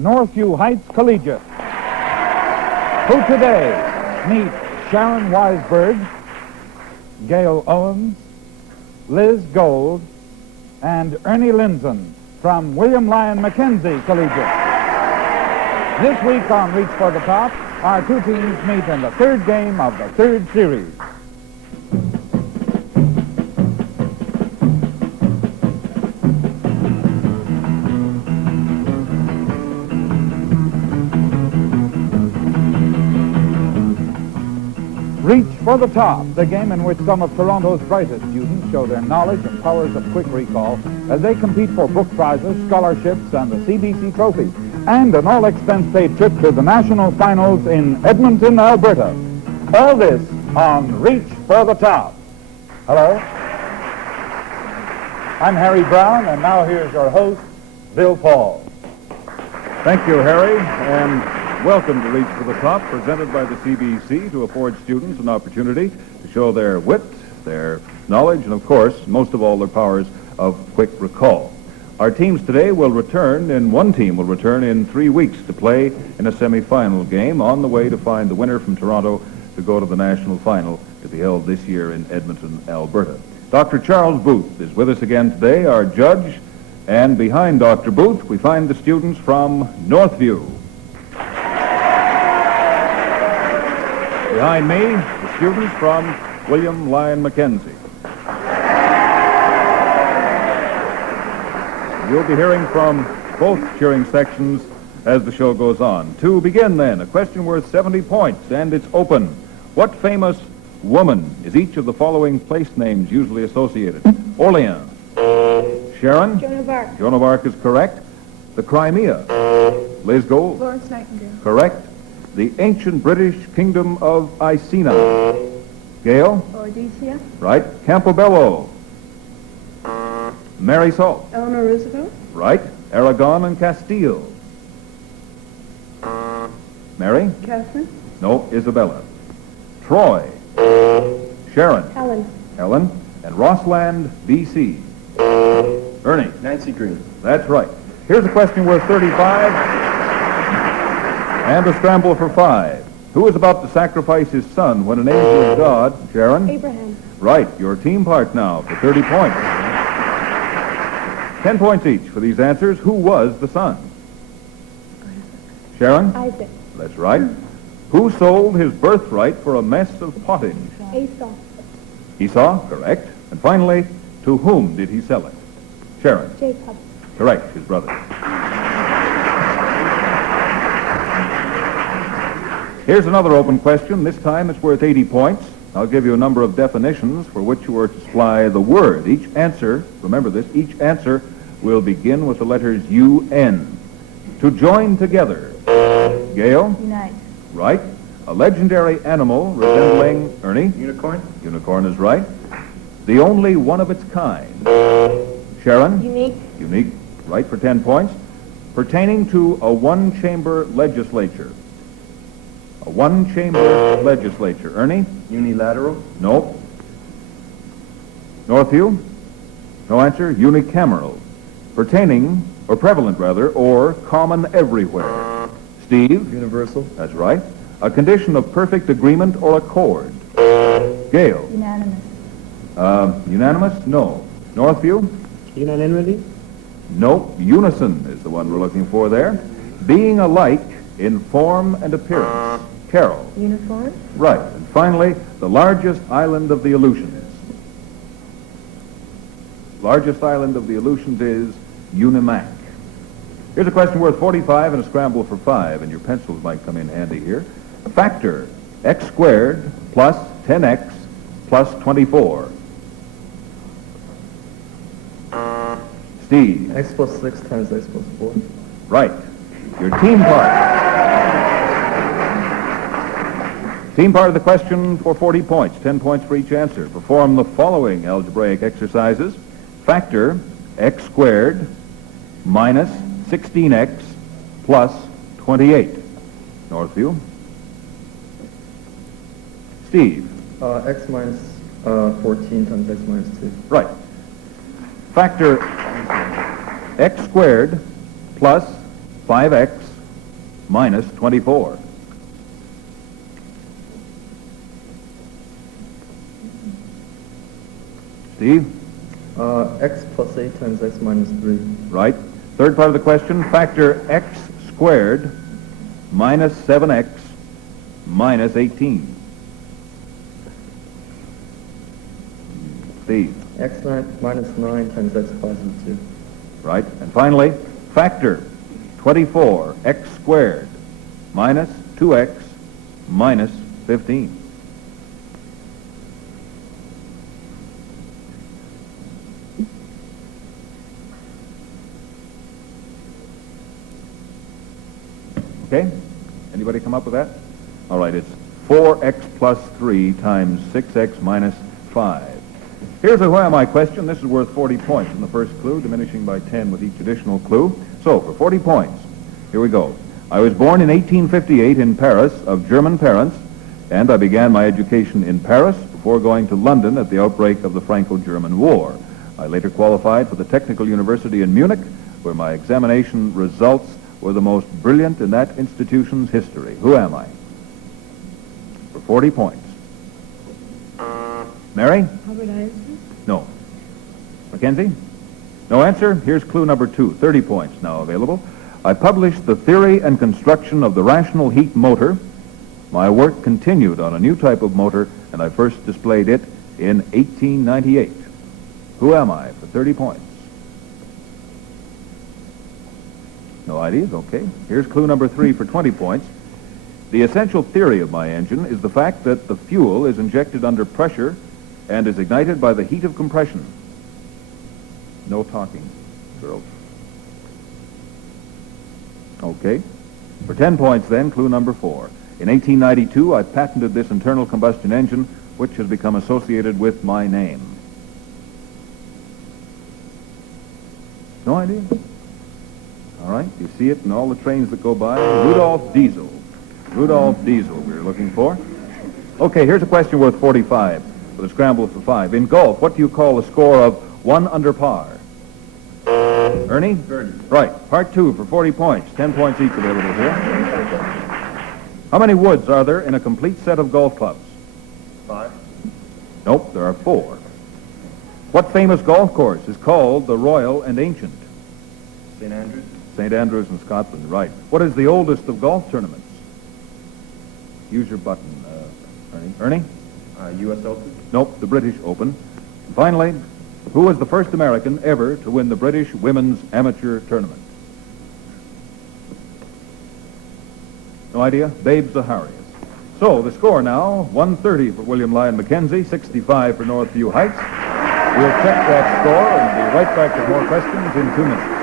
Northview Heights Collegiate, who today meet Sharon Weisberg, Gail Owens, Liz Gold, and Ernie Linson from Lyon Mackenzie Collegiate. This week on Reach for the Top, our two teams meet in the third game of the third series. Reach for the Top, the game in which some of Toronto's brightest students show their knowledge and powers of quick recall as they compete for book prizes, scholarships, and the CBC trophy, and an all-expense-paid trip to the national finals in Edmonton, Alberta. All this on Reach for the Top. Hello. I'm Harry Brown, and now here's your host, Bill Paul. Thank you, Harry, and welcome to Reach for the Top, presented by the CBC to afford students an opportunity to show their wit, their knowledge, and, of course, most of all, their powers of quick recall. Our teams today will return, and one team will return in 3 weeks to play in a semi-final game on the way to find the winner from Toronto to go to the national final to be held this year in Edmonton, Alberta. Dr. Charles Booth is with us again today, our judge, and behind Dr. Booth, we find the students from Northview. Behind me, the students from Lyon Mackenzie. You'll be hearing from both cheering sections as the show goes on. To begin then, a question worth 70 points, and it's open. What famous woman is each of the following place names usually associated? Orleans. Sharon? Joan of Arc. Joan of Arc is correct. The Crimea. Liz Gold? Florence Nightingale. Correct. The ancient British kingdom of Icena. Gail? Odysseus. Right. Campobello. Mary Salt. Eleanor Roosevelt. Right. Aragon and Castile. Mary? Catherine. No, Isabella. Troy. Sharon. Helen. And Rossland, B.C. Ernie. Nancy Green. That's right. Here's a question worth 35 and a scramble for 5. Who is about to sacrifice his son when an angel of God? Sharon? Abraham. Right. Your team part now for 30 points. 10 points each for these answers. Who was the son? Sharon? Isaac. That's right. Who sold his birthright for a mess of pottage? Esau. Esau, correct. And finally, to whom did he sell it? Sharon? Jacob. Correct, his brother. Here's another open question. This time it's worth 80 points. I'll give you a number of definitions for which you are to supply the word. Each answer, remember this, each answer will begin with the letters U-N. To join together. Gail? Unite. Right. A legendary animal resembling, Ernie? Unicorn. Unicorn is right. The only one of its kind. Sharon? Unique. Unique, right, for 10 points. Pertaining to a one-chamber legislature. A one-chamber legislature. Ernie? Unilateral. No. Northview? No answer. Unicameral. Pertaining, or prevalent rather, or common everywhere. Steve? Universal. That's right. A condition of perfect agreement or accord. Gail? Unanimous. Unanimous? No. Northview? Unanimity. No. Unison is the one we're looking for there. Being alike in form and appearance. Carol? Uniform. Right. And finally, the largest island of the Aleutians. Largest island of the Aleutians is Unimac. Here's a question worth 45 and a scramble for 5, and your pencils might come in handy here. Factor x squared plus 10x plus 24. Steve. X plus 6 times x plus 4. Right. Your team part. Team part of the question for 40 points, 10 points for each answer. Perform the following algebraic exercises. Factor x squared minus 16x plus 28. Northview. Steve. X minus 14 times x minus 2. Right. Factor x squared plus 5x minus 24. Steve? X plus 8 times x minus 3. Right. Third part of the question, factor x squared minus 7x minus 18. Steve? X minus 9 times x positive 2. Right. And finally, factor 24 x squared minus 2x minus 15. Okay? Anybody come up with that? All right, it's 4x plus 3 times 6x minus 5. Here's a who am I question. This is worth 40 points in the first clue, diminishing by 10 with each additional clue. So, for 40 points, here we go. I was born in 1858 in Paris of German parents, and I began my education in Paris before going to London at the outbreak of the Franco-German War. I later qualified for the Technical University in Munich, where my examination results were the most brilliant in that institution's history. Who am I? For 40 points. Mary? Albert Einstein? No. Mackenzie? No answer? Here's clue number 2. 30 points now available. I published the theory and construction of the rational heat motor. My work continued on a new type of motor, and I first displayed it in 1898. Who am I for 30 points? No ideas? Okay. Here's clue number 3 for 20 points. The essential theory of my engine is the fact that the fuel is injected under pressure and is ignited by the heat of compression. No talking, girls. Okay. For 10 points then, clue number 4. In 1892, I patented this internal combustion engine, which has become associated with my name. No idea? All right, you see it in all the trains that go by. Rudolph Diesel. Rudolph Diesel we're looking for. Okay, here's a question worth 45 with a scramble for 5. In golf, what do you call a score of 1 under par? Ernie? Birdie. Right, part 2 for 40 points. 10 points each available here. How many woods are there in a complete set of golf clubs? 5. Nope, there are 4. What famous golf course is called the Royal and Ancient? St. Andrews. St. Andrews in Scotland, right. What is the oldest of golf tournaments? Use your button, Ernie. Ernie? U.S. Open. Nope, the British Open. And finally, who was the first American ever to win the British Women's Amateur Tournament? No idea? Babe Zaharias. So, the score now, 130 for William Lyon Mackenzie, 65 for Northview Heights. We'll check that score and be right back with more questions in 2 minutes.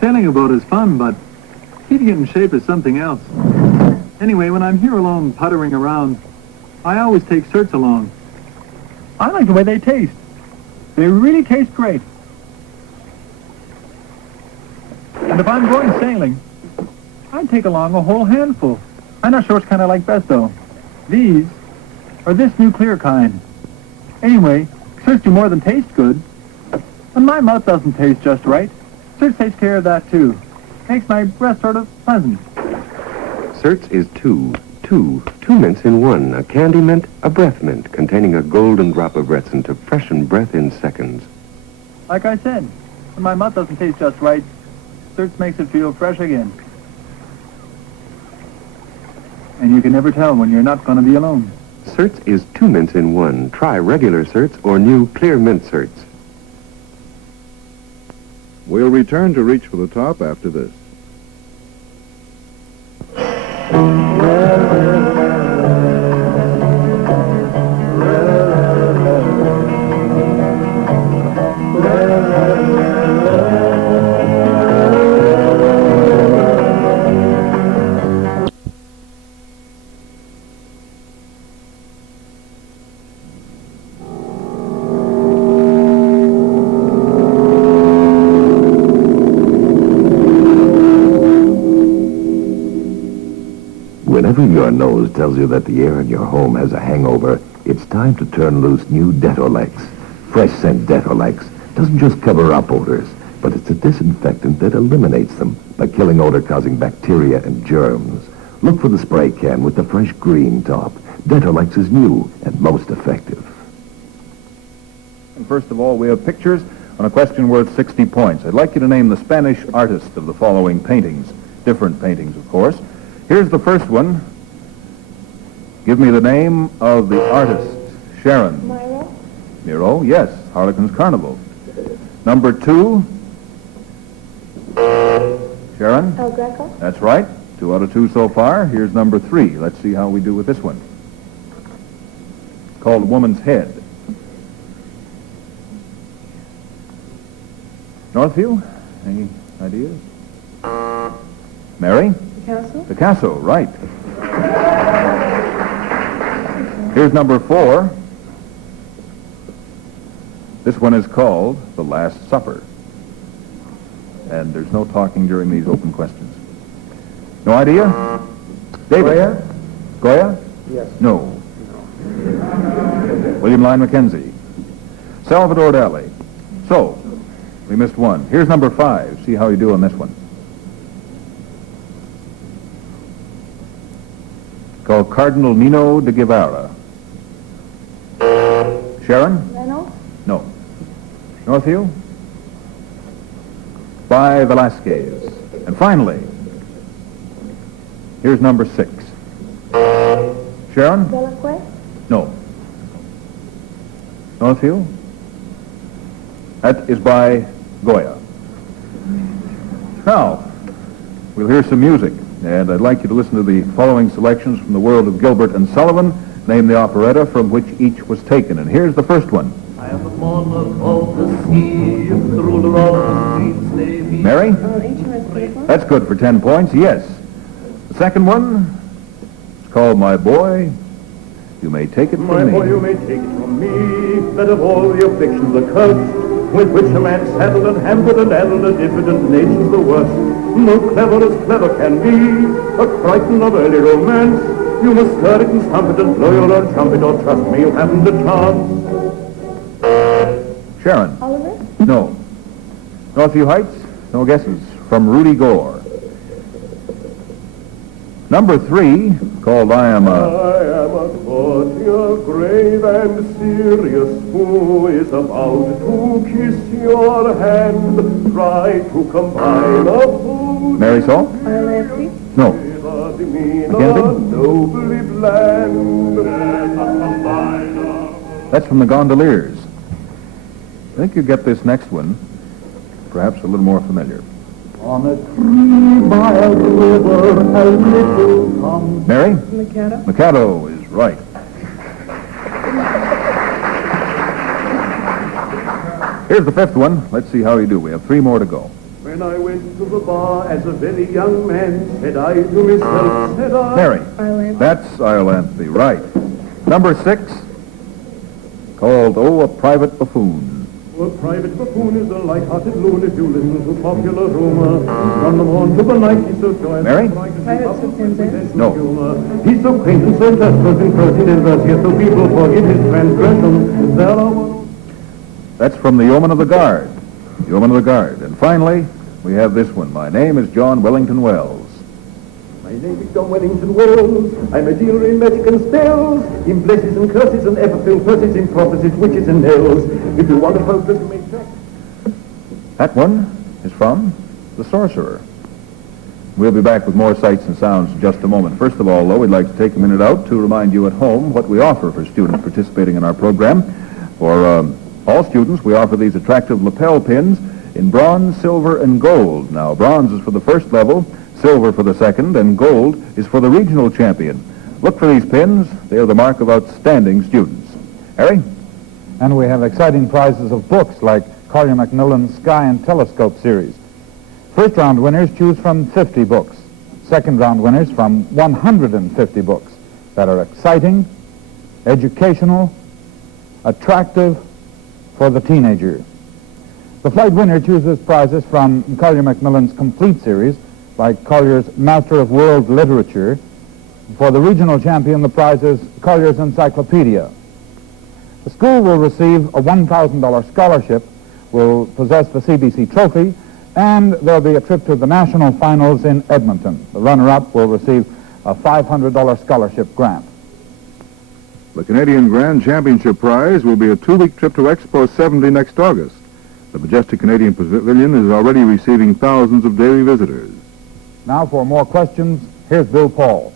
Sailing a boat is fun, but keeping it in shape is something else. Anyway, when I'm here alone puttering around, I always take certs along. I like the way they taste. They really taste great. And if I'm going sailing, I'd take along a whole handful. I'm not sure which kind I like best, though. These, or this new clear kind. Anyway, certs do more than taste good. And my mouth doesn't taste just right. Certs takes care of that, too. Makes my breath sort of pleasant. Certs is two mints in one, a candy mint, a breath mint, containing a golden drop of resin to freshen breath in seconds. Like I said, when my mouth doesn't taste just right, certs makes it feel fresh again. And you can never tell when you're not going to be alone. Certs is 2 mints in one. Try regular certs or new clear mint certs. We'll return to Reach for the Top after this. Whenever your nose tells you that the air in your home has a hangover, it's time to turn loose new Dettol-X. Fresh scent Dettol-X doesn't just cover up odors, but it's a disinfectant that eliminates them by killing odor-causing bacteria and germs. Look for the spray can with the fresh green top. Dettolix is new and most effective. And first of all, we have pictures on a question worth 60 points. I'd like you to name the Spanish artist of the following paintings. Different paintings, of course. Here's the first one. Give me the name of the artist. Sharon. Miro. Miro, yes. Harlequin's Carnival. Number 2. Sharon? El Greco. That's right. 2 out of 2 so far. Here's number 3. Let's see how we do with this one. It's called Woman's Head. Northview? Any ideas? Mary? Picasso. Picasso, right. Here's number 4. This one is called The Last Supper. And there's no talking during these open questions. No idea? David? Goya? Yes. No. William Lyon Mackenzie. Salvador Dali. So, we missed one. Here's number 5. See how you do on this one. Called Cardinal Nino de Guevara. Sharon? Reynolds. No. Northview? By Velazquez. And finally, here's number 6. Sharon? Delacroix. No. Northview? That is by Goya. Now, we'll hear some music, and I'd like you to listen to the following selections from the world of Gilbert and Sullivan. Name the operetta from which each was taken. And here's the first one. I am the monarch of the sea, the ruler of the streets, navy. Mary? Ancient Beautiful. That's good for 10 points, yes. The second one is called My Boy, You May Take It From My Me. boy, you may take it from me, that of all the afflictions the curse, with which a man saddled and hampered and addled a diffident nation's the worst. No clever as clever can be, a crichton of early romance. You must stir it and stump it and blow your own trumpet, or trust me, you haven't a chance. Sharon? Oliver. No. Northview Heights? No guesses. From Rudy Gore. Number 3, called I Am a... I am a courtier grave and serious who is about to kiss your hand. Try to combine a full... Mary Saul? Lancey. No. demeanor Mackenzie? nobly bland. That's from the Gondoliers. I think you get this next one, perhaps a little more familiar. On a 3-mile river, a little comes... Mary? Mikado. Mikado is right. Here's the 5th one. Let's see how you do. We have 3 more to go. When I went to the bar as a very young man, said I to myself, said I... Mary? Iolanthe. That's Iolanthe, right. Number 6, called Oh, a Private Buffoon. A private buffoon is a light-hearted loon if you listen to popular rumor. From the morn to the night he's so joyous. Mary? Pirates of Penzance. No. He's so quaint and so desperate in prose and in verse, yet so people forgive his transgression. There are one... That's from the Yeoman of the Guard. Yeoman of the Guard. And finally, we have this one. My name is John Wellington Wells. My name is John Wellington Wells. I'm a dealer in Mexican spells, in blesses and curses and ever-filled purses, in prophecies, witches and elves. If you want a focus, you may check. That one is from The Sorcerer. We'll be back with more sights and sounds in just a moment. First of all, though, we'd like to take a minute out to remind you at home what we offer for students participating in our program. For all students, we offer these attractive lapel pins in bronze, silver, and gold. Now, bronze is for the first level, silver for the second, and gold is for the regional champion. Look for these pins. They are the mark of outstanding students. Harry? And we have exciting prizes of books like Collier Macmillan's Sky and Telescope series. First round winners choose from 50 books. Second round winners from 150 books that are exciting, educational, attractive for the teenager. The flight winner chooses prizes from Collier Macmillan's complete series, like Collier's Master of World Literature. For the regional champion, the prize is Collier's Encyclopedia. The school will receive a $1,000 scholarship will possess the CBC trophy, and there'll be a trip to the national finals in Edmonton. The runner-up will receive a $500 scholarship grant. The Canadian Grand Championship prize will be a 2-week trip to Expo 70 next August. The majestic Canadian Pavilion is already receiving thousands of daily visitors. Now for more questions, here's Bill Paul.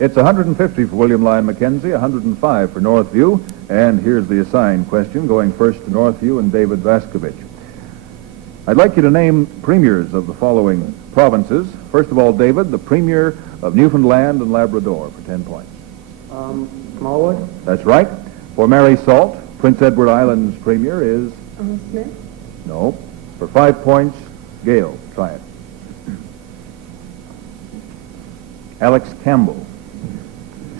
It's 150 for William Lyon Mackenzie, 105 for Northview, and here's the assigned question, going first to Northview and David Vaskovich. I'd like you to name premiers of the following provinces. First of all, David, the premier of Newfoundland and Labrador for 10 points. Smallwood? That's right. For Mary Salt, Prince Edward Island's premier is? Smith. No. For 5 points, Gail. Try it. Alex Campbell.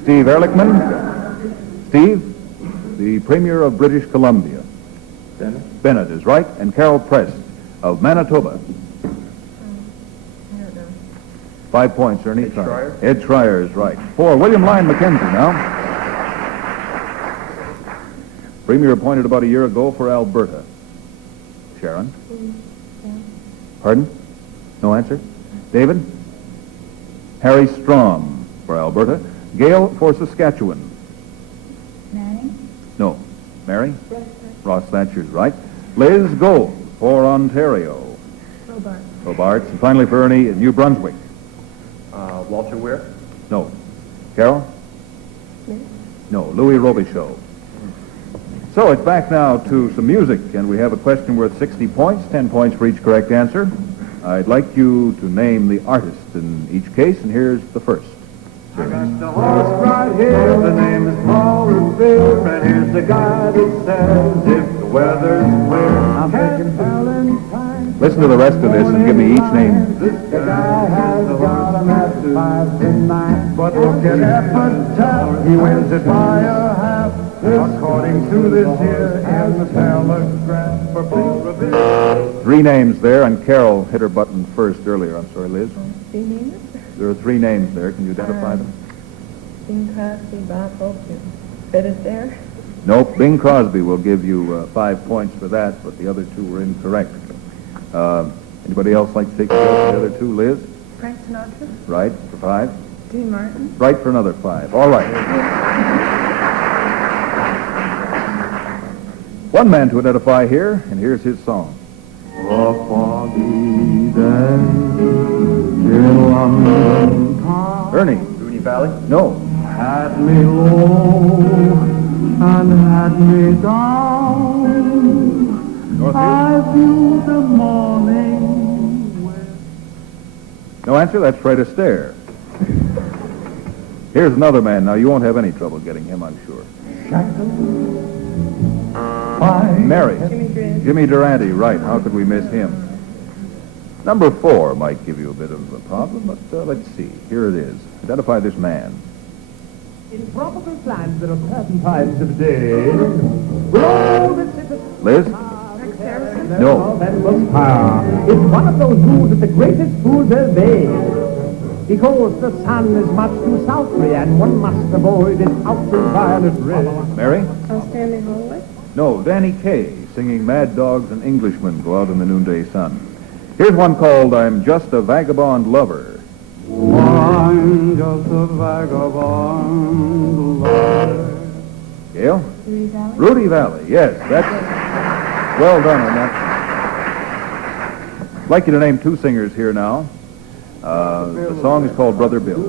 Steve Ehrlichman. Steve, the premier of British Columbia. Bennett? Bennett is right. And Carol Prest of Manitoba. I don't know. 5 points, Ernie. Ed Schreier? Ed Schreier is right. For William Lyon Mackenzie now. Premier appointed about a year ago for Alberta. Sharon? Yeah. Pardon? No answer? David? Harry Strom for Alberta. Gail for Saskatchewan. Manning. No. Mary? Ross. Ross Thatcher's right. Liz Gold for Ontario. Robart. Hobart. And finally for Ernie, New Brunswick. Walter Weir? No. Carol? Smith. No. Louis Robichaud. So it's back now to some music, and we have a question worth 60 points, 10 points for each correct answer. I'd like you to name the artist in each case, and here's the first. I got the horse right here, the name is Paul Revere, and here's the guy that says if the weather's clear, I'm taking Valentine. Listen to the rest of this and give me each name. The guy has got him at 5 to 9, but look at Epitaph, he wins it by a half. According to this here and the telegraph for Paul Revere. 3 names there, and Carol hit her button first earlier. I'm sorry, Liz. Three names? There are 3 names there. Can you identify them? Bing Crosby, Bob Hope, Bennett there. Nope. Bing Crosby will give you 5 points for that, but the other 2 were incorrect. Anybody else like to take a guess at the other 2? Liz? Frank Sinatra. Right, for 5. Dean Martin. Right for another 5. All right. One man to identify here, and here's his song. A foggy day in London town Ernie? Rudy Valley? No. had me low and had me down. Northview? I viewed the morning with... No answer? That's Fred Astaire. Here's another man. Now, you won't have any trouble getting him, I'm sure. Mary. Jimmy Durante, right. How could we miss him? Number 4 might give you a bit of a problem, but let's see. Here it is. Identify this man. In tropical climes that are pleasant times of day, blow the citizens. Liz? No. It's one of those rules that the greatest fools obey. Because the sun is much too sultry and one must avoid its ultraviolet rays. Mary? Stanley Holloway. No, Danny Kaye, singing Mad Dogs and Englishmen Go Out in the Noonday Sun. Here's one called I'm Just a Vagabond Lover. I'm just a vagabond lover. Gail? Rudy Valley. Rudy Valley, yes. That's well done on that. I'd like you to name 2 singers here now. The song is called Brother Bill.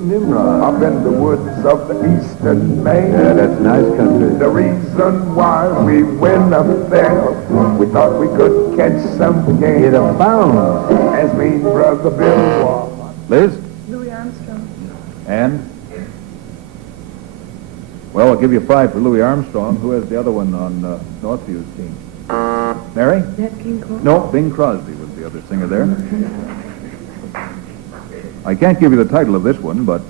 Up in the woods of the eastern Maine. Yeah, that's nice country. The reason why we went up there, we thought we could catch some game. Get a bound. As mean Brother Bill was. Liz? Louis Armstrong. And? Well, I'll give you 5 for Louis Armstrong. Who has the other one on Northview's team? Mary? Nat King Cole. No, Bing Crosby was the other singer there. I can't give you the title of this one, but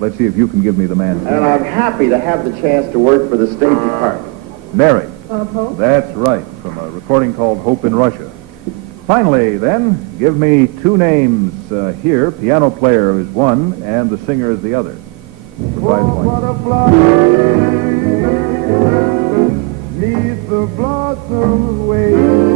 let's see if you can give me the man's name. And I'm happy to have the chance to work for the State Department. Mary. Hope. That's right, from a recording called Hope in Russia. Finally, then, give me 2 names here. Piano player is one, and the singer is the other. For 5 points. Butterfly, neath the blossoms wave.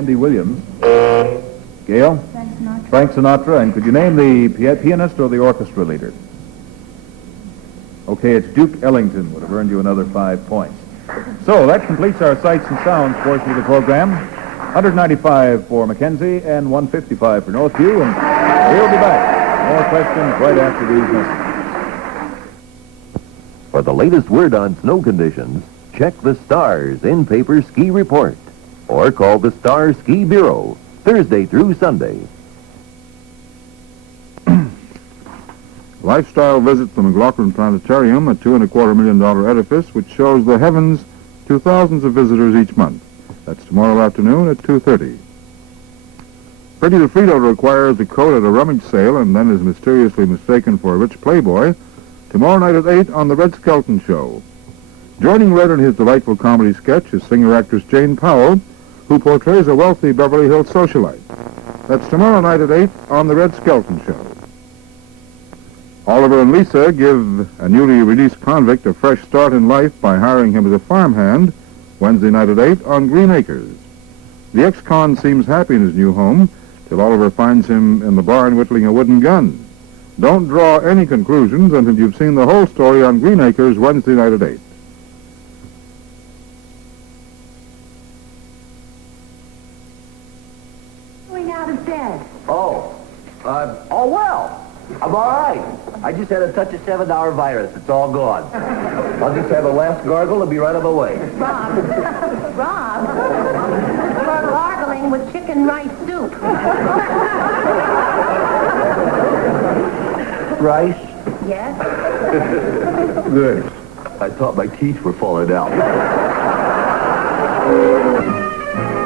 Andy Williams. Gail? Frank Sinatra. And could you name the pianist or the orchestra leader? Okay, it's Duke Ellington. Would have earned you another 5 points. So that completes our Sights and Sounds portion of the program. 195 for Mackenzie and 155 for Northview. And we'll be back. More questions right after these messages. For the latest word on snow conditions, check the Stars in-paper ski report or call the Star Ski Bureau Thursday through Sunday. Lifestyle visit the McLaughlin Planetarium, a $2.25 million edifice which shows the heavens to thousands of visitors each month. That's tomorrow afternoon at 2:30. Freddie DeFrito requires a coat at a rummage sale and then is mysteriously mistaken for a rich playboy. Tomorrow night at 8 on The Red Skelton Show. Joining Red in his delightful comedy sketch is singer-actress Jane Powell, who portrays a wealthy Beverly Hills socialite. That's tomorrow night at 8 on The Red Skelton Show. Oliver and Lisa give a newly released convict a fresh start in life by hiring him as a farmhand Wednesday night at 8 on Green Acres. The ex-con seems happy in his new home till Oliver finds him in the barn whittling a wooden gun. Don't draw any conclusions until you've seen the whole story on Green Acres Wednesday night at 8. Going out of bed. Oh, well. I'm all right. I just had a touch of 7-hour virus. It's all gone. I'll just have a last gargle and be right on my way. Rob. You're gargling with chicken rice soup. Rice? Yes? Good. I thought my teeth were falling out.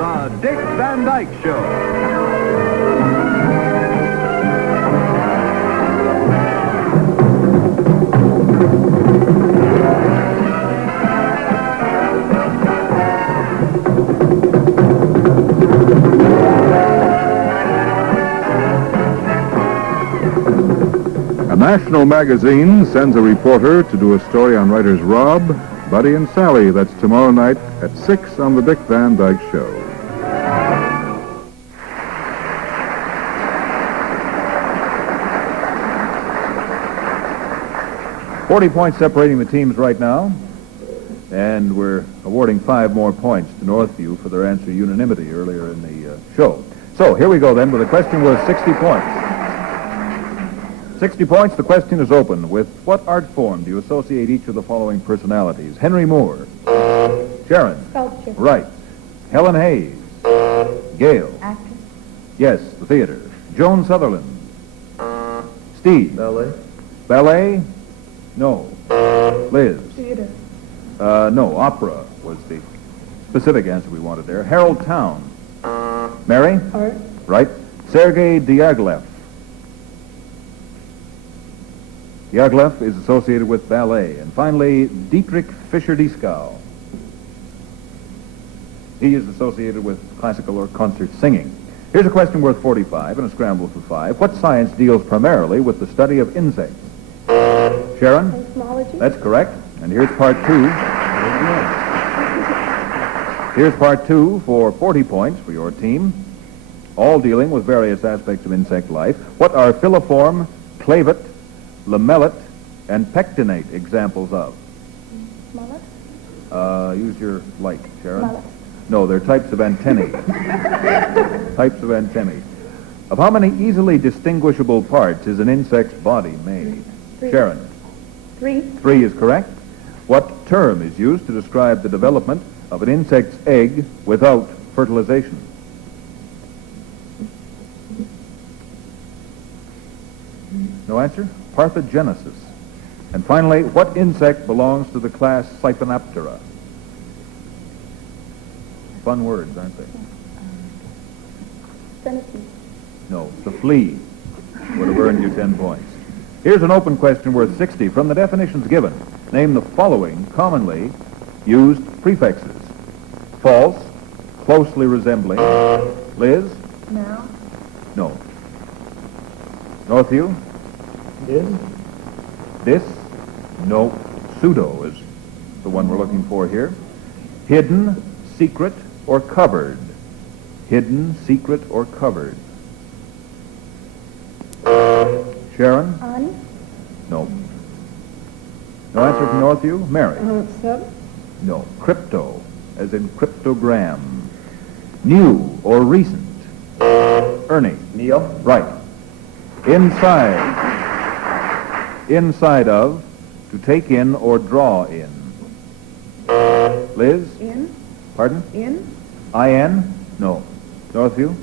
The Dick Van Dyke Show. A national magazine sends a reporter to do a story on writers Rob, Buddy, and Sally. That's tomorrow night at 6 on The Dick Van Dyke Show. $40 points separating the teams right now. And we're awarding 5 more points to Northview for their answer unanimity earlier in the show. So here we go then with a question worth 60 points. 60 points, the question is open. With what art form do you associate each of the following personalities? Henry Moore. Sharon. Sculpture. Right. Helen Hayes. Gail. Actress. Yes, the theater. Joan Sutherland. Steve. Ballet. Ballet? No. Liz. Theater. No, opera was the specific answer we wanted there. Harold Town. Mary? Art. Right. Sergei Diaghilev. Diaghilev is associated with ballet. And finally, Dietrich Fischer-Dieskau. He is associated with classical or concert singing. Here's a question worth 45 and a scramble for 5. What science deals primarily with the study of insects? Sharon? Cosmology. That's correct. And here's part 2. Here's part 2 for 40 points for your team, all dealing with various aspects of insect life. What are filiform, clavate, lamellate, and pectinate examples of? Mollusk. Use your light, Sharon. Mollusk. No, they're types of antennae. Types of antennae. Of how many easily distinguishable parts is an insect's body made? 3. Sharon. 3. 3 is correct. What term is used to describe the development of an insect's egg without fertilization? No answer? Parthenogenesis. And finally, what insect belongs to the class Siphonaptera? Fun words, aren't they? Centipede. No, the flea would have earned you 10 points. Here's an open question worth 60. From the definitions given, name the following commonly used prefixes. False, closely resembling. Liz? Now. No. Northview? This? No. Pseudo is the one we're looking for here. Hidden, secret, or covered. Hidden, secret, or covered? Sharon? On. No. No answer from Northview? Mary? Sub. No. Crypto, as in cryptogram. New or recent? Ernie? Neil? Right. Inside. Inside of, to take in or draw in. Liz? In. Pardon? In. I-N? No. Northview?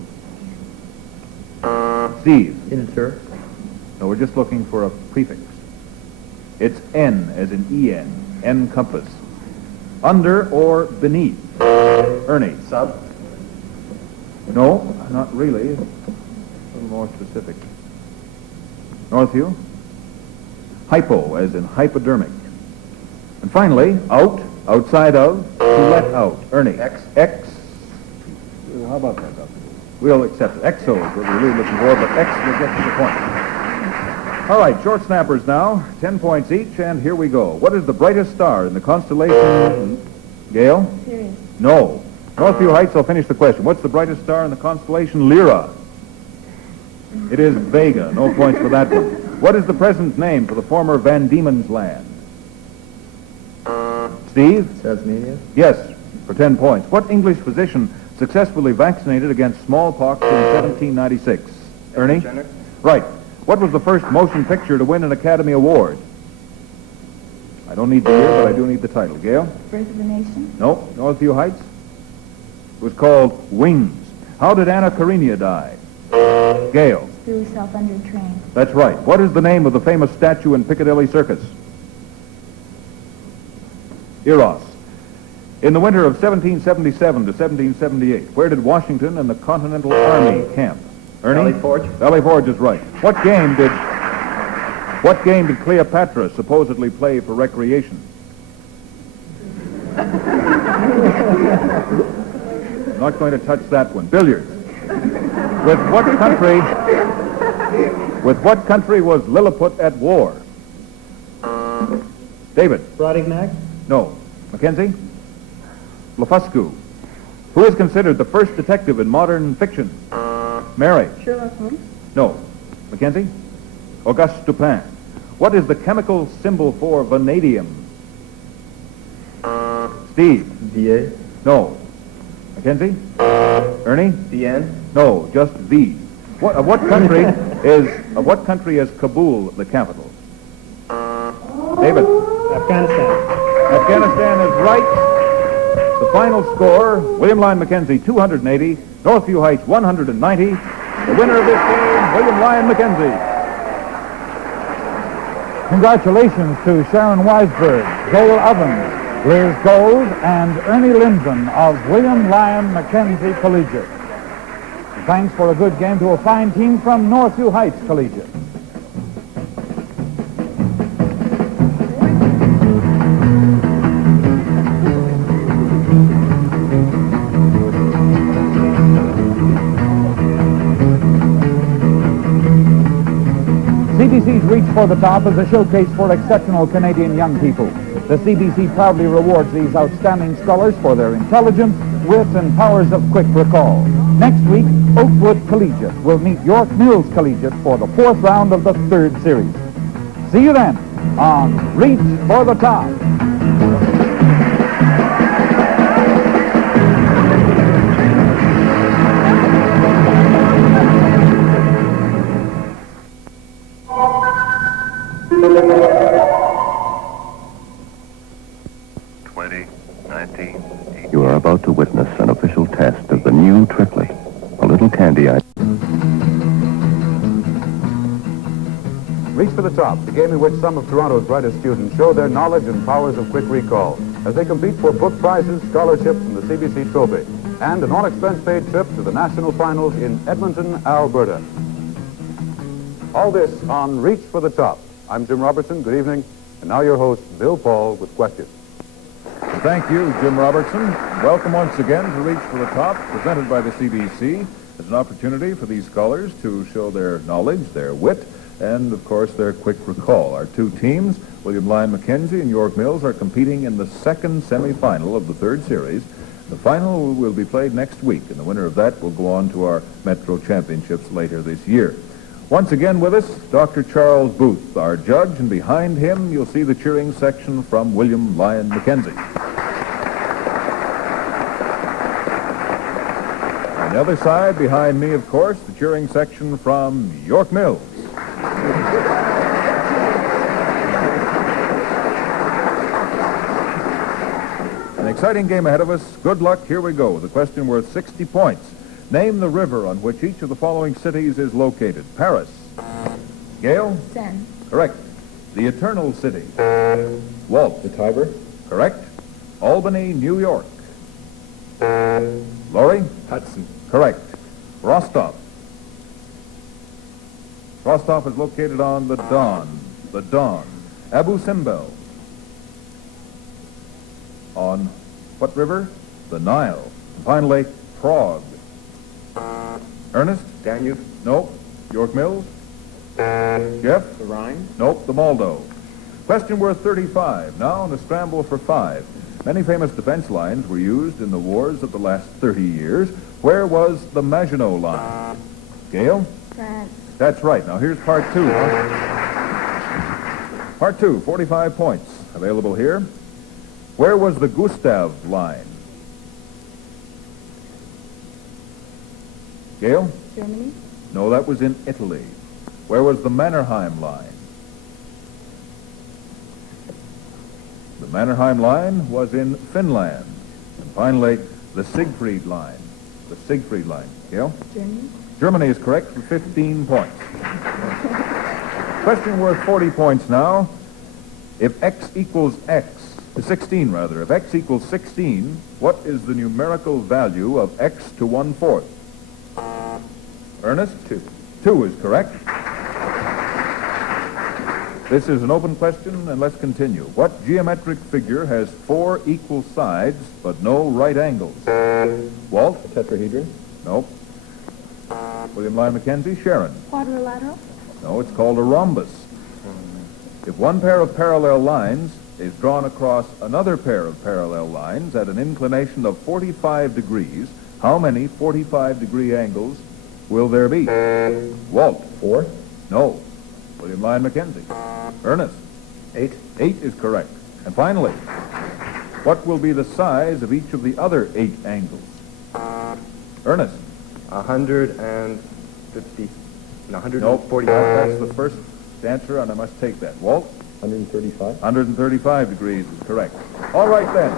Steve? Inter. No, we're just looking for a prefix. It's N, as in E-N. Encompass. Under or beneath? Ernie? Sub? No, not really. A little more specific. Northview? Hypo, as in hypodermic. And finally, out, outside of, to let out. Ernie? X? X. How about that, Doctor? We'll accept it. Exo is what we're really looking for, but X will get to the point. All right, short snappers now. 10 points each, and here we go. What is the brightest star in the constellation... Gail? Sirius. No. Northview Heights will finish the question. What's the brightest star in the constellation Lyra? It is Vega. No points for that one. What is the present name for the former Van Diemen's Land? Steve? Tasmania. Yes, for 10 points. What English physician successfully vaccinated against smallpox in 1796? Ernie? Jenner? Right. What was the first motion picture to win an Academy Award? I don't need the year, but I do need the title. Gail? Birth of a Nation. No. Northview Heights? It was called Wings. How did Anna Karenina die? Gail? Threw herself under a train. That's right. What is the name of the famous statue in Piccadilly Circus? Eros. In the winter of 1777 to 1778, where did Washington and the Continental Army camp? Ernie? Valley Forge. Valley Forge is right. What game did Cleopatra supposedly play for recreation? I'm not going to touch that one. Billiards. With what country was Lilliput at war? David? Brobdingnag? No. Mackenzie? Blefuscu. Who is considered the first detective in modern fiction? Mary? Sherlock Holmes. No. Mackenzie? Auguste Dupin. What is the chemical symbol for vanadium? Steve? VA. No. Mackenzie? Ernie? VN? No, just V. Of what country is Kabul the capital? David? Afghanistan. Afghanistan is right. The final score, William Lyon Mackenzie 280, Northview Heights 190. The winner of this game, William Lyon Mackenzie. Congratulations to Sharon Weisberg, Gail Ovens, Liz Gold, and Ernie Lindgren of William Lyon Mackenzie Collegiate. And thanks for a good game to a fine team from Northview Heights Collegiate. CBC's Reach for the Top is a showcase for exceptional Canadian young people. The CBC proudly rewards these outstanding scholars for their intelligence, wit, and powers of quick recall. Next week, Oakwood Collegiate will meet York Mills Collegiate for the 4th round of the 3rd series. See you then on Reach for the Top. You are about to witness an official test of the new Trickley, a little candy item. Reach for the Top, the game in which some of Toronto's brightest students show their knowledge and powers of quick recall as they compete for book prizes, scholarships, and the CBC trophy, and an all-expense-paid trip to the national finals in Edmonton, Alberta. All this on Reach for the Top. I'm Jim Robertson. Good evening. And now your host, Bill Paul, with questions. Thank you, Jim Robertson. Welcome once again to Reach for the Top, presented by the CBC as an opportunity for these scholars to show their knowledge, their wit, and, of course, their quick recall. Our two teams, William Lyon Mackenzie and York Mills, are competing in the second semifinal of the 3rd series. The final will be played next week, and the winner of that will go on to our Metro Championships later this year. Once again with us, Dr. Charles Booth, our judge, and behind him you'll see the cheering section from William Lyon Mackenzie. On the other side, behind me, of course, the cheering section from York Mills. An exciting game ahead of us. Good luck. Here we go. The question worth 60 points. Name the river on which each of the following cities is located. Paris. Gail? Seine. Correct. The Eternal City. Walt? The Tiber. Correct. Albany, New York. Laurie? Hudson. Correct. Rostov. Rostov is located on the Don. The Don. Abu Simbel. On what river? The Nile. And finally, Prague. Ernest? Danube. Nope. York Mills? Jeff? The Rhine. Nope, the Moldo. Question worth 35. Now in a scramble for 5. Many famous defense lines were used in the wars of the last 30 years. Where was the Maginot Line? Gail? France. That's right. Now here's part 2. Part 2, 45 points available here. Where was the Gustav Line? Gail? Germany. No, that was in Italy. Where was the Mannerheim Line? The Mannerheim Line was in Finland. And finally, the Siegfried Line. The Siegfried Line. Gail? Germany. Germany is correct for 15 points. Question worth 40 points now. If x equals 16 rather, if x equals 16, what is the numerical value of x to 1/4? Ernest? 2. 2 is correct. This is an open question, and let's continue. What geometric figure has 4 equal sides but no right angles? Walt? A tetrahedron. Nope. William Lyon Mackenzie? Sharon? Quadrilateral. No, it's called a rhombus. If one pair of parallel lines is drawn across another pair of parallel lines at an inclination of 45 degrees, how many 45-degree angles will there be? Walt? 4. No. William Lyon Mackenzie? Ernest? 8. 8 is correct. And finally, what will be the size of each of the other 8 angles? Ernest? 150. No, 145. Nope. That's the first answer, and I must take that. Walt? 135. 135 degrees is correct. All right, then.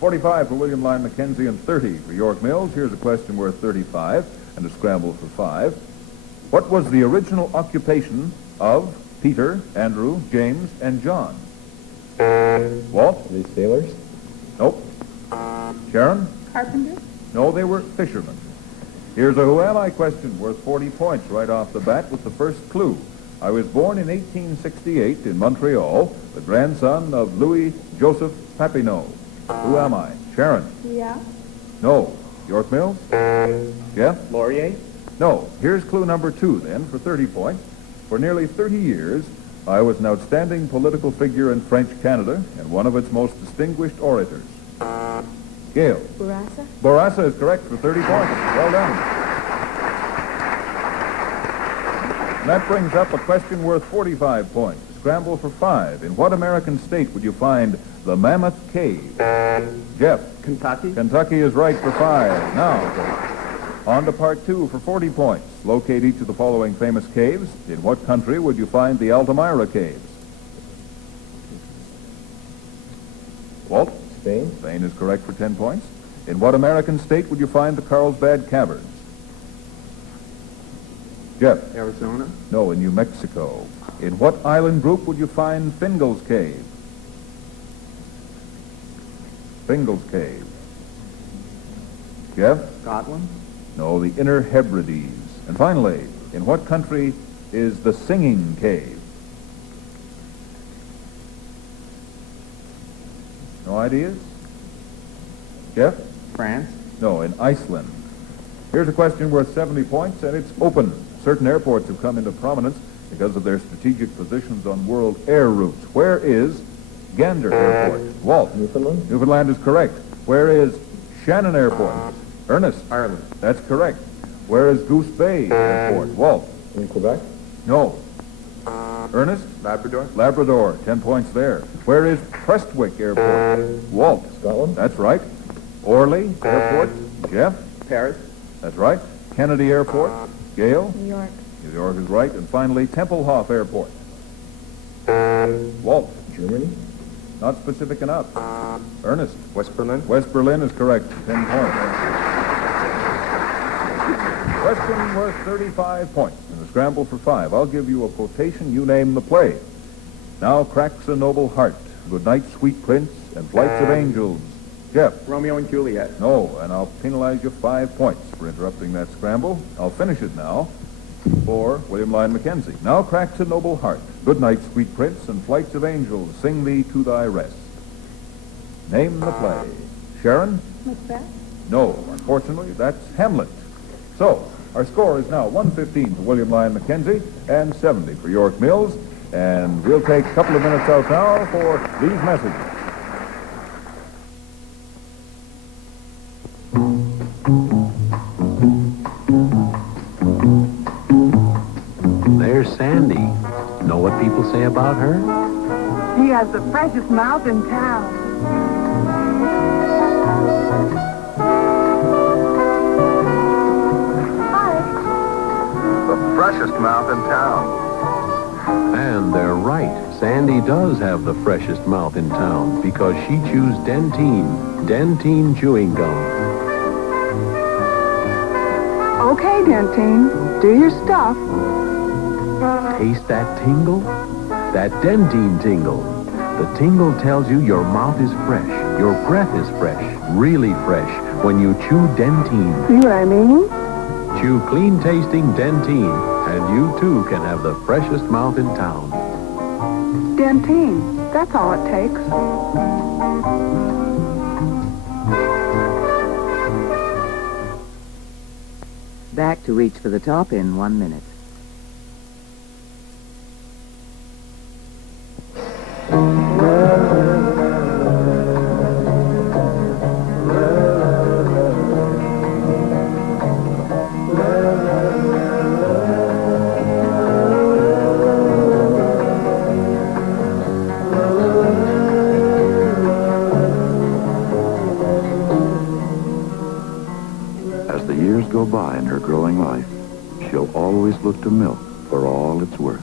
45 for William Lyon Mackenzie and 30 for York Mills. Here's a question worth 35 and a scramble for 5. What was the original occupation of Peter, Andrew, James, and John? Walt? Are they sailors? Nope. Sharon? Carpenter. No, they were fishermen. Here's a who am I question worth 40 points right off the bat with the first clue. I was born in 1868 in Montreal, the grandson of Louis Joseph Papineau. Who am I? Sharon? Yeah. No. York Mills? Jeff? Laurier? No. Here's clue number 2 then for 30 points. For nearly 30 years, I was an outstanding political figure in French Canada and one of its most distinguished orators. Gail? Bourassa. Bourassa is correct for 30 points. Well done. And that brings up a question worth 45 points. Scramble for 5. In what American state would you find the Mammoth Cave? Jeff? Kentucky. Kentucky is right for 5. Now, on to part 2 for 40 points. Locate each of the following famous caves. In what country would you find the Altamira Caves? Walt? Spain. Spain is correct for 10 points. In what American state would you find the Carlsbad Caverns? Jeff? Arizona. No, in New Mexico. In what island group would you find Fingal's Cave? Fingal's Cave. Jeff? Scotland. No, the Inner Hebrides. And finally, in what country is the Singing Cave? No ideas? Jeff? France. No, in Iceland. Here's a question worth 70 points, and it's open. Certain airports have come into prominence because of their strategic positions on world air routes. Where is Gander Airport? Walt? Newfoundland. Newfoundland is correct. Where is Shannon Airport? Ernest? Ireland. That's correct. Where is Goose Bay Airport? Walt? In Quebec? No. Ernest? Labrador? Labrador. 10 points there. Where is Prestwick Airport? Walt? Scotland? That's right. Orly Airport? Jeff? Paris? That's right. Kennedy Airport? Gail? New York. New York is right. And finally, Tempelhof Airport. Walt? Germany? Not specific enough. Ernest? West Berlin? West Berlin is correct. 10 points. Question worth 35 points in the scramble for 5. I'll give you a quotation. You name the play. Now cracks a noble heart. Good night, sweet prince, and flights of angels. Jeff? Romeo and Juliet. No, and I'll penalize you 5 points for interrupting that scramble. I'll finish it now for William Lyon Mackenzie. Now cracks a noble heart. Good night, sweet prince, and flights of angels. Sing thee to thy rest. Name the play. Sharon? Macbeth. No, unfortunately, that's Hamlet. So, our score is now 115 for William Lyon Mackenzie and 70 for York Mills. And we'll take a couple of minutes out now for these messages. There's Sandy. Know what people say about her? He has the freshest mouth in town. The freshest mouth in town. And they're right. Sandy does have the freshest mouth in town because she chews Dentine chewing gum. Okay, Dentine, do your stuff. Taste that tingle? That Dentine tingle. The tingle tells you your mouth is fresh, your breath is fresh, really fresh, when you chew Dentine. See what I mean? Chew clean-tasting Dentine, and you too can have the freshest mouth in town. Dentine, that's all it takes. Back to Reach for the Top in 1 minute. As the years go by in her growing life, she'll always look to milk for all it's worth.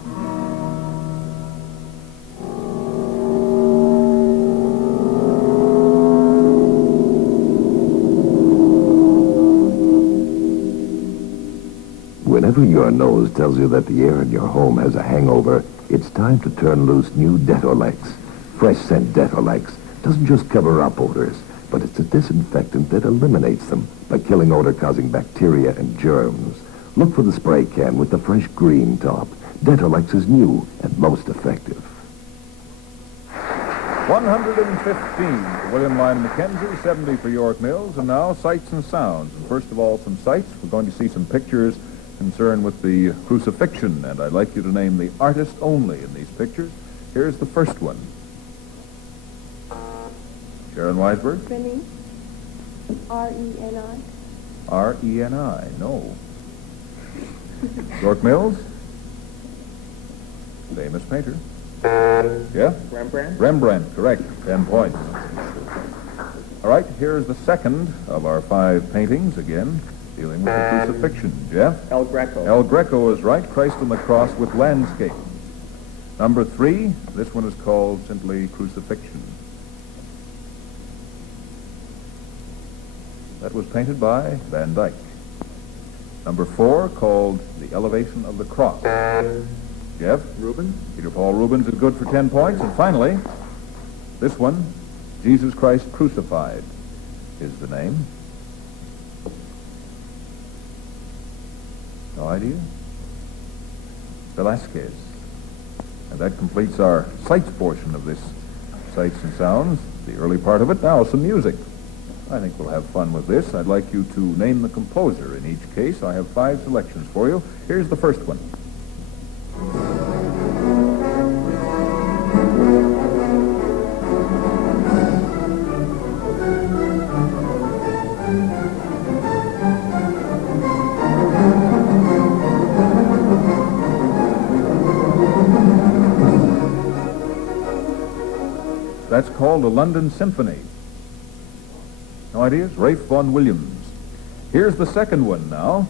Whenever your nose tells you that the air in your home has a hangover, it's time to turn loose new Detolex. Fresh scent Detolex doesn't just cover up odors, but it's a disinfectant that eliminates them by killing odor-causing bacteria and germs. Look for the spray can with the fresh green top. Detolex is new and most effective. 115 for William Lyon Mackenzie, 70 for York Mills, and now sights and sounds. And first of all, some sights. We're going to see some pictures concerned with the crucifixion, and I'd like you to name the artist only in these pictures. Here's the first one. Sharon Weisberg? Reni. R-E-N-I. R-E-N-I, no. York Mills? Famous painter. Yeah? Rembrandt? Rembrandt, correct. 10 points. All right, here's the second of our 5 paintings, again, dealing with the crucifixion. Jeff? El Greco. El Greco is right. Christ on the cross with landscape. Number 3, this one is called simply Crucifixion. That was painted by Van Dyck. Number 4, called The Elevation of the Cross. Jeff? Rubens. Peter Paul Rubens is good for 10 points. And finally, this one, Jesus Christ Crucified, is the name. No idea? Velasquez. And that completes our sights portion of this Sights and Sounds, the early part of it. Now, some music. I think we'll have fun with this. I'd like you to name the composer in each case. I have 5 selections for you. Here's the first one. That's called a London Symphony. No ideas? Ralph Vaughan Williams. Here's the second one now.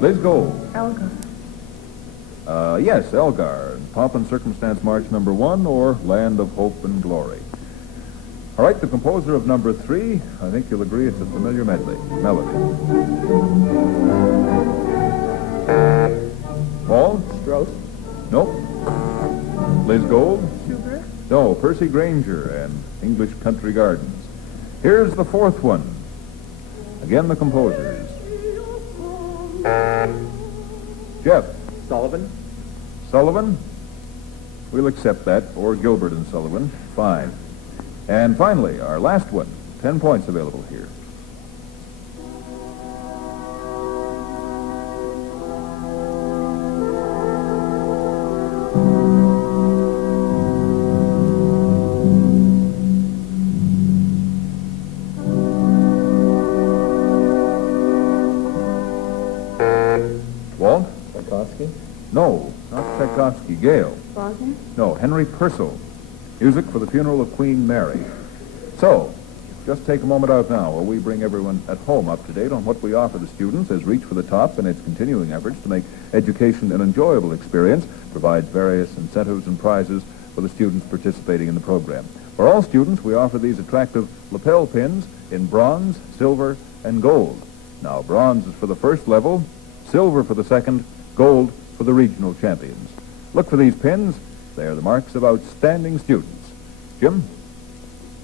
Liz Gold. Elgar. Yes, Elgar. Pomp and Circumstance March number 1 or Land of Hope and Glory. All right, the composer of number 3, I think you'll agree it's a familiar melody. Paul? Strauss. Nope. Liz Gold? Schubert. No, Percy Granger and English Country Gardens. Here's the fourth one. Again, the composers. Jeff? Sullivan. Sullivan? We'll accept that, or Gilbert and Sullivan. Fine. And finally, our last one. 10 points available here. Walt? Tchaikovsky. No, not Tchaikovsky. Gale? Wagner. No, Henry Purcell. Music for the funeral of Queen Mary. So, just take a moment out now while we bring everyone at home up to date on what we offer the students as Reach for the Top and its continuing efforts to make education an enjoyable experience, provides various incentives and prizes for the students participating in the program. For all students, we offer these attractive lapel pins in bronze, silver, and gold. Now, bronze is for the first level, silver for the second, gold for the regional champions. Look for these pins. They are the marks of outstanding students. Jim?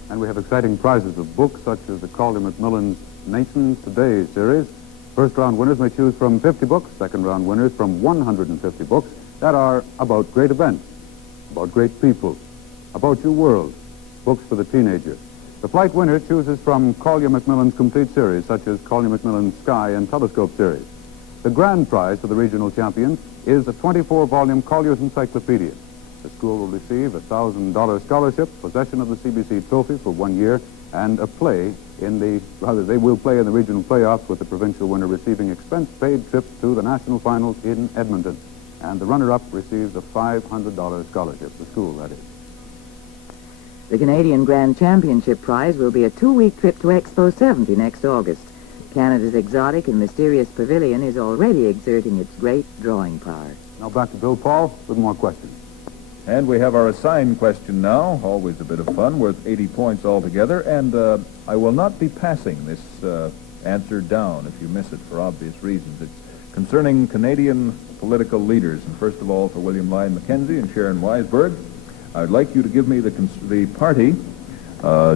And we have exciting prizes of books such as the Calder Macmillan's Nation Today series. First round winners may choose from 50 books, second round winners from 150 books that are about great events, about great people, about your world, books for the teenager. The flight winner chooses from Collier Macmillan's complete series, such as Collier Macmillan's Sky and Telescope series. The grand prize for the regional champions is a 24-volume Collier's Encyclopedia. The school will receive a $1,000 scholarship, possession of the CBC trophy for 1 year, and a play they will play in the regional playoffs with the provincial winner receiving expense-paid trip to the national finals in Edmonton. And the runner-up receives a $500 scholarship, the school, that is. The Canadian Grand Championship prize will be a 2-week trip to Expo 70 next August. Canada's exotic and mysterious pavilion is already exerting its great drawing power. Now back to Bill Paul with more questions. And we have our assigned question now, always a bit of fun, worth 80 points altogether. And I will not be passing this answer down if you miss it for obvious reasons. It's concerning Canadian political leaders. And first of all, for William Lyon Mackenzie and Sharon Weisberg, I would like you to give me the party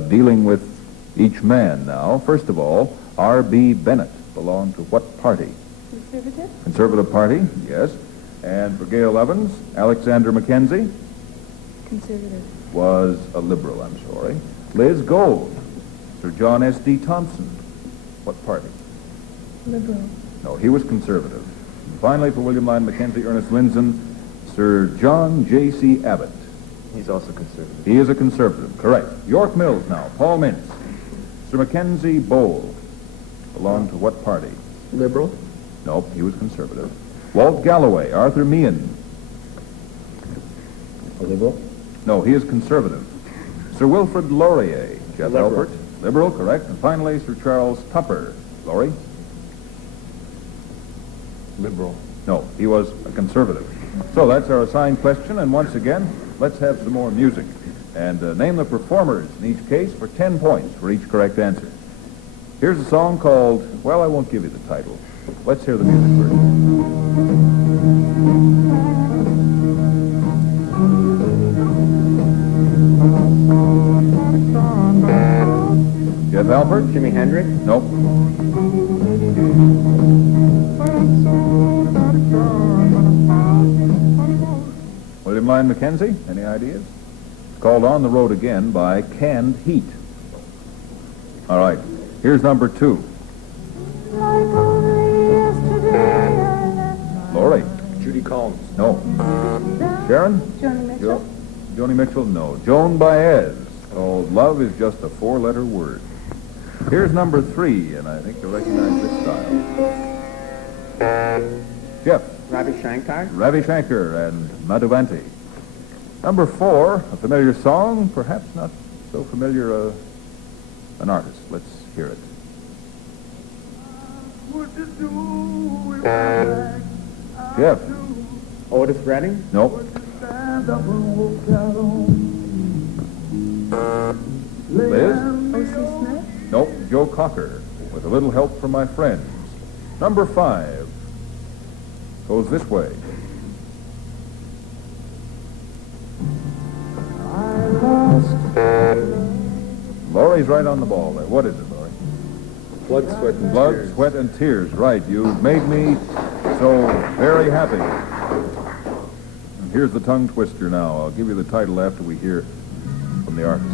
dealing with each man now. First of all, R.B. Bennett belonged to what party? Conservative. Conservative Party, yes. And for Gail Evans, Alexander Mackenzie? Conservative. Was a Liberal, I'm sorry. Liz Gold, Sir John S.D. Thompson, what party? Liberal. No, he was Conservative. And finally, for William Lyon Mackenzie, Ernest Linson, Sir John J.C. Abbott. He's also conservative. He is a Conservative, correct. York Mills now, Paul Mintz. Sir Mackenzie Bowl belonged to what party? Liberal. Nope, he was Conservative. Walt Galloway, Arthur Meehan. A Liberal. No, he is Conservative. Sir Wilfrid Laurier, Jeff Liberal. Alpert. Liberal, correct. And finally, Sir Charles Tupper. Laurie? Liberal. No, he was a Conservative. So that's our assigned question, and once again, let's have some more music. And name the performers in each case for 10 points for each correct answer. Here's a song called, well, I won't give you the title. Let's hear the music first. Jeff Alpert? Jimi Hendrix. Nope. William Lyon Mackenzie, any ideas? It's called On the Road Again by Canned Heat. All right, here's number 2. Laurie? Judy Collins. No. Sharon? Joni Mitchell. Joni Mitchell? No. Joan Baez, called Love is Just a 4-Letter Word. Here's number 3, and I think you'll recognize this style. Jeff? Ravi Shankar. Ravi Shankar and Madhuvanti. Number 4, a familiar song, perhaps not so familiar an artist. Let's hear it. Jeff. Otis Redding. Nope. Liz? O.C. Smith? Nope. Joe Cocker, with a little help from my friends. Number 5 goes this way. Laurie's right on the ball there. What is it, Laurie? Blood, Sweat, and Blood, Tears. Sweat, and Tears. Right. You made me so very happy. And here's the tongue twister now. I'll give you the title after we hear from the artist.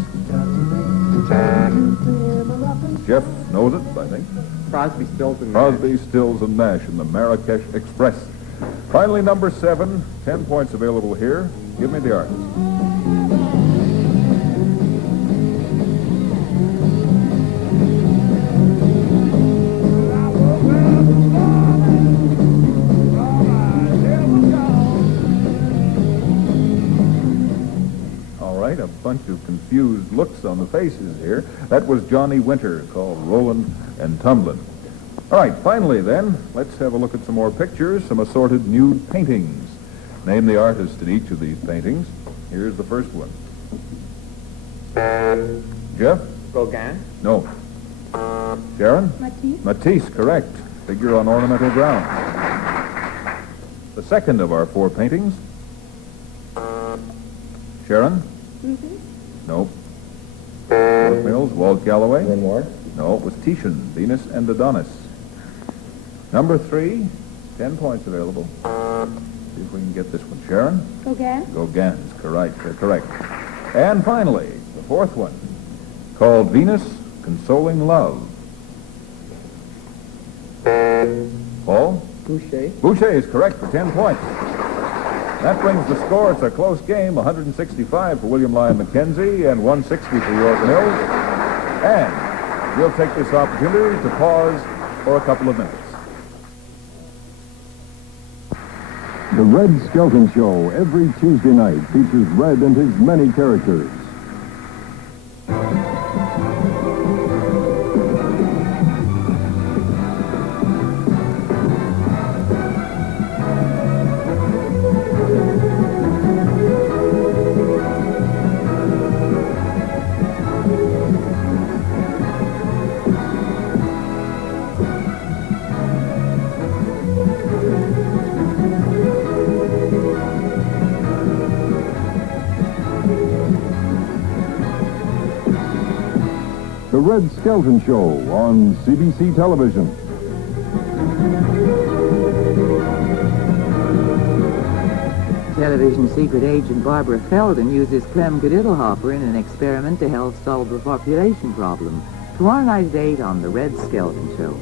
Jeff knows it, I think. Crosby, Stills, and Nash. Crosby, Stills, and Nash in the Marrakesh Express. Finally, number 7, 10 points available here. Give me the artist. All right, a bunch of confused looks on the faces here. That was Johnny Winter, called Rollin' and Tumblin'. All right, finally then, let's have a look at some more pictures, some assorted nude paintings. Name the artist in each of these paintings. Here's the first one. Jeff? Gauguin. No. Sharon? Matisse. Matisse, correct. Figure on ornamental ground. The second of our 4 paintings. Sharon? No. North Mills, Walt Galloway. Renoir. No, it was Titian, Venus and Adonis. Number 3, 10 points available. See if we can get this one. Sharon? Gauguin. Gauguin's correct. And finally, the 4th one, called Venus Consoling Love. Paul? Boucher. Boucher is correct for 10 points. That brings the score. It's a close game, 165 for William Lyon Mackenzie and 160 for York Mills. And we'll take this opportunity to pause for a couple of minutes. The Red Skelton Show every Tuesday night features Red and his many characters. The Red Skelton Show on CBC Television. Television secret agent Barbara Feldon uses Clem Gadiddlehopper in an experiment to help solve the population problem. Tomorrow night at 8 on The Red Skelton Show.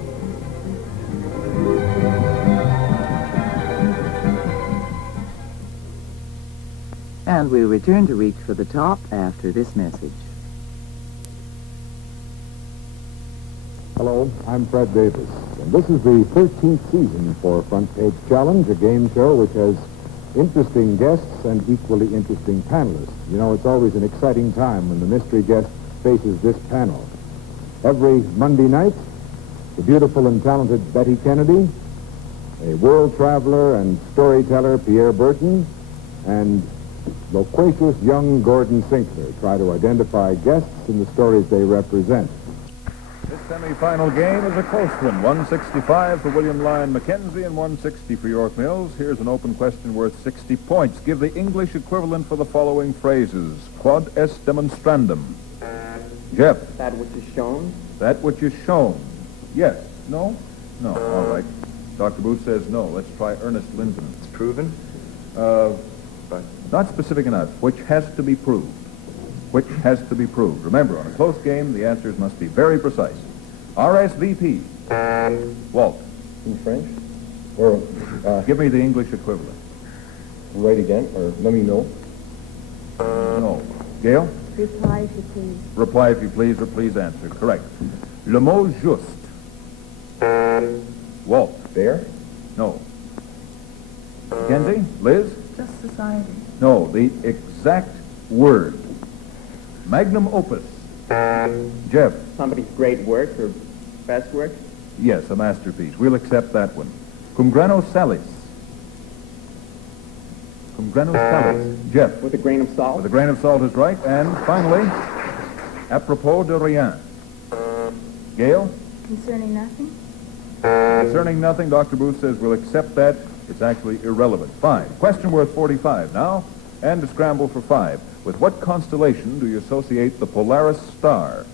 And we'll return to Reach for the Top after this message. Hello, I'm Fred Davis, and this is the 13th season for Front Page Challenge, a game show which has interesting guests and equally interesting panelists. You know, it's always an exciting time when the mystery guest faces this panel. Every Monday night, the beautiful and talented Betty Kennedy, a world traveler and storyteller Pierre Burton, and loquacious young Gordon Sinkler try to identify guests in the stories they represent. This semi-final game is a close one. 165 for William Lyon Mackenzie and 160 for York Mills. Here's an open question worth 60 points. Give the English equivalent for the following phrases. Quod est demonstrandum. Jeff. That which is shown. That which is shown. Yes. No? No. All right. Dr. Booth says no. Let's try Ernest Linden. It's proven. But not specific enough. Which has to be proved. Which has to be proved. Remember, on a close game, the answers must be very precise. RSVP. Walt. In French? Or, give me the English equivalent. Write again, or let me know. No. Gail? Reply if you please. Reply if you please, or please answer. Correct. Le mot juste. Walt. There? No. Mackenzie? Liz? Just society. No, the exact word. Magnum opus. Jeff? Somebody's great work or best work? Yes, a masterpiece. We'll accept that one. Cum grano salis. Cum grano salis. Jeff? With a grain of salt? With a grain of salt is right. And finally, apropos de rien. Gail? Concerning nothing? Concerning nothing, Dr. Booth says we'll accept that. It's actually irrelevant. Fine. Question worth 45 now, and a scramble for 5. With what constellation do you associate the Polaris star?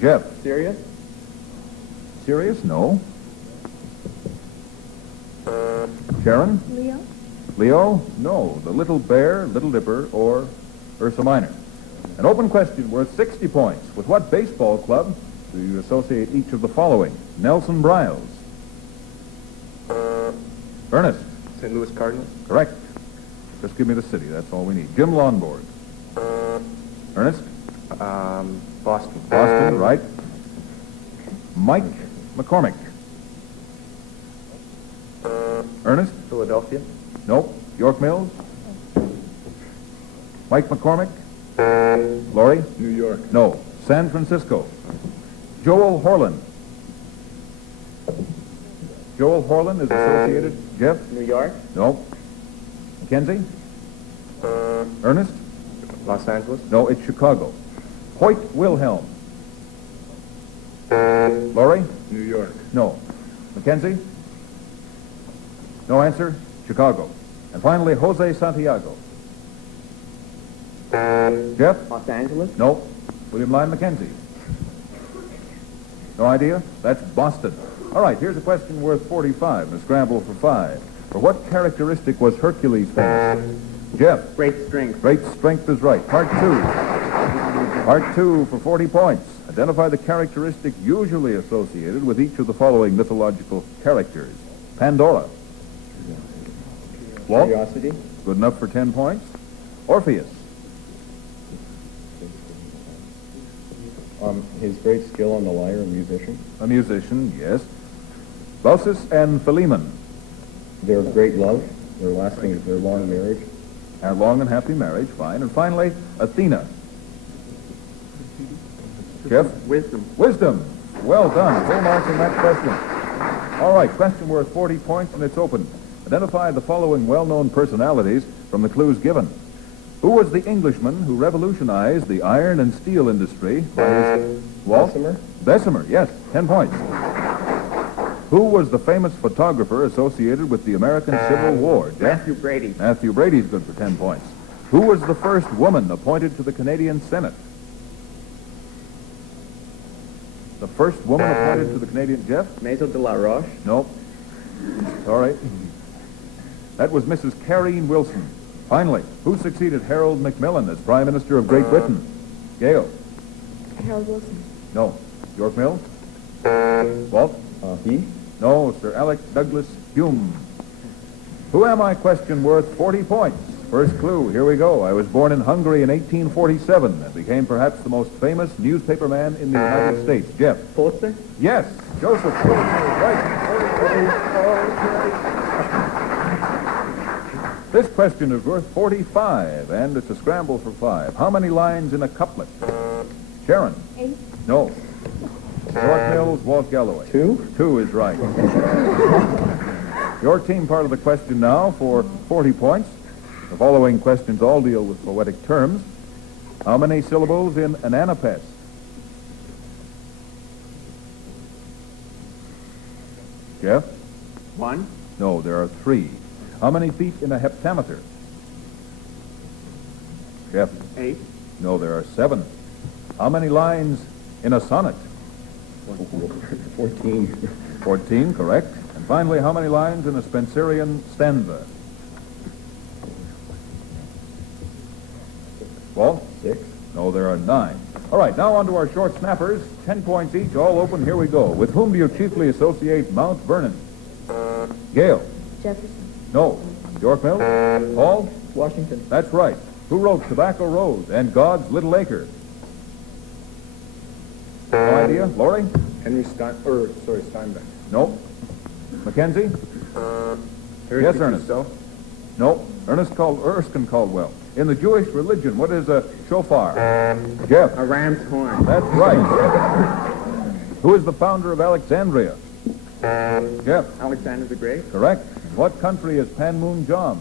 Jeff? Sirius? Sirius? No. Sharon? Leo? Leo? No. The Little Bear, Little Dipper, or Ursa Minor. An open question worth 60 points. With what baseball club do you associate each of the following? Nelson Bryles. Ernest? St. Louis Cardinals? Correct. Just give me the city. That's all we need. Jim Lonborg. Ernest? Boston. Boston, right. Mike McCormick. Ernest? Philadelphia? Nope. York Mills? Mike McCormick? Laurie? New York. No. San Francisco. Joel Horland. Joel Horland is associated. Jeff? New York? No. Mackenzie? Ernest? Los Angeles? No, it's Chicago. Hoyt Wilhelm. Laurie? New York. No. Mackenzie? No answer? Chicago. And finally, Jose Santiago. Jeff? Los Angeles? No. William Lyon Mackenzie. No idea? That's Boston. All right, here's a question worth 45 and a scramble for 5. For what characteristic was Hercules famous? Jeff? Great strength. Great strength is right. Part 2. Part 2 for 40 points. Identify the characteristic usually associated with each of the following mythological characters. Pandora. Walt? Curiosity. Good enough for 10 points. Orpheus. His great skill on the lyre, a musician. A musician, yes. Baucis and Philemon. Their great love, their long marriage. A long and happy marriage, fine. And finally, Athena. Jeff? Wisdom. Wisdom. Well done. Full marks in that question. All right, question worth 40 points, and it's open. Identify the following well-known personalities from the clues given. Who was the Englishman who revolutionized the iron and steel industry by his... Walt? Bessemer? Bessemer, yes. 10 points. Who was the famous photographer associated with the American Civil War? Jeff? Matthew Brady. Matthew Brady's good for 10 points. Who was the first woman appointed to the Canadian Senate? The first woman appointed to the Canadian... Jeff? Maison de la Roche. No. All right. That was Mrs. Careen Wilson. Finally, who succeeded Harold Macmillan as Prime Minister of Great Britain? Gail? Harold Wilson. No. York Mills? Walt? He? No, Sir Alec Douglas Hume. Who am I? Question worth 40 points. First clue, here we go. I was born in Hungary in 1847 and became perhaps the most famous newspaper man in the United States. Jeff? Pulitzer? Yes, Joseph Pulitzer is right. This question is worth 45, and it's a scramble for 5. How many lines in a couplet? Sharon? 8. No. York Mills, Walt Galloway. 2? 2 is right. Your team part of the question now for 40 points. The following questions all deal with poetic terms. How many syllables in an anapest? Jeff? 1. No, there are 3. How many feet in a heptameter? Jeff? 8. No, there are 7. How many lines in a sonnet? 14. 14, correct. And finally, how many lines in a Spenserian stanza? Walt? 6. No, there are 9. All right, now on to our short snappers. 10 points each, all open. Here we go. With whom do you chiefly associate Mount Vernon? Gail? Jefferson. No. York Mills? Paul? Washington. That's right. Who wrote Tobacco Road and God's Little Acre? No idea? Laurie? Steinbeck. No. Mackenzie? Yes, Ernest. No, Erskine Caldwell. In the Jewish religion, what is a shofar? Jeff. A ram's horn. That's right. Who is the founder of Alexandria? Jeff. Alexander the Great. Correct. In what country is Panmunjom?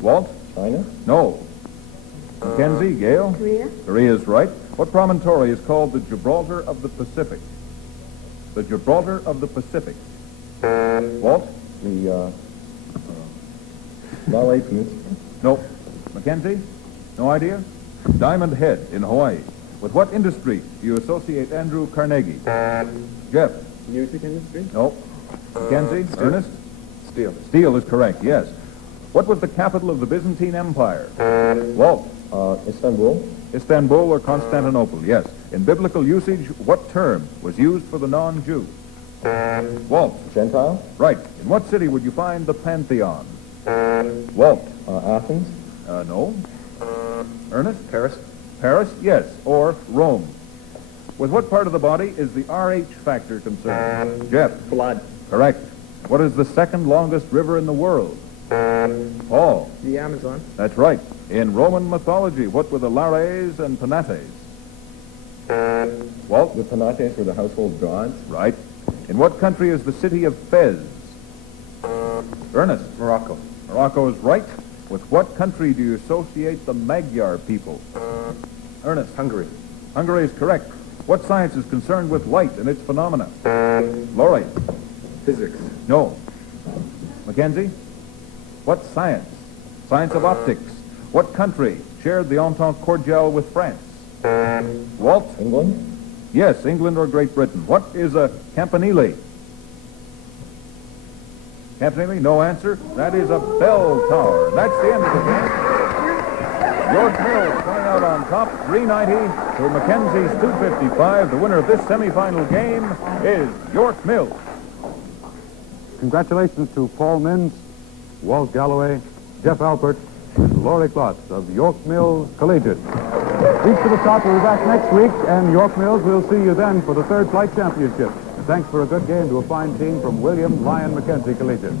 Walt? China. No. Mackenzie, Gail? Korea. Korea is right. What promontory is called the Gibraltar of the Pacific? The Gibraltar of the Pacific. Walt? The Malay Peninsula. No. Mackenzie? No idea? Diamond Head in Hawaii. With what industry do you associate Andrew Carnegie? Jeff? Music industry. No. Mackenzie? Ernest? Steel. Steel is correct, yes. What was the capital of the Byzantine Empire? Walt? Istanbul. Istanbul or Constantinople, yes. In biblical usage, what term was used for the non-Jew? Walt? Gentile. Right. In what city would you find the Pantheon? Walt? Athens. No. Ernest? Paris. Paris, yes. Or Rome. With what part of the body is the RH factor concerned? Jeff? Blood. Correct. What is the second longest river in the world? Paul? The Amazon. That's right. In Roman mythology, what were the Lares and Penates? Walt? The Penates were the household gods. Right. In what country is the city of Fez? Ernest? Morocco. Morocco is right. With what country do you associate the Magyar people? Ernest? Hungary. Hungary is correct. What science is concerned with light and its phenomena? Laurie? Physics. No. Mackenzie? What science? Science of optics. What country shared the Entente Cordiale with France? Walt? England. Yes, England or Great Britain. What is a campanile? Campanile? No answer. That is a bell tower. That's the end of the game. York Mills coming out on top, 390 to Mackenzie's 255. The winner of this semifinal game is York Mills. Congratulations to Paul Mintz, Walt Galloway, Jeff Alpert, and Laurie Klotz of York Mills Collegiate. Reach to the Top will be back next week, and York Mills will see you then for the third flight championship. Thanks for a good game to a fine team from William Lyon Mackenzie Collegiate.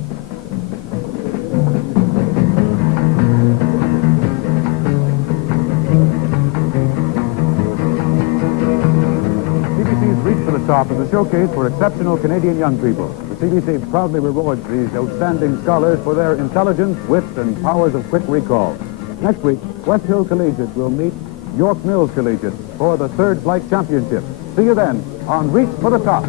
CBC's Reach for the Top is a showcase for exceptional Canadian young people. The CBC proudly rewards these outstanding scholars for their intelligence, wit, and powers of quick recall. Next week, West Hill Collegiate will meet York Mills Collegiate for the third flight championship. See you then on Reach for the Top.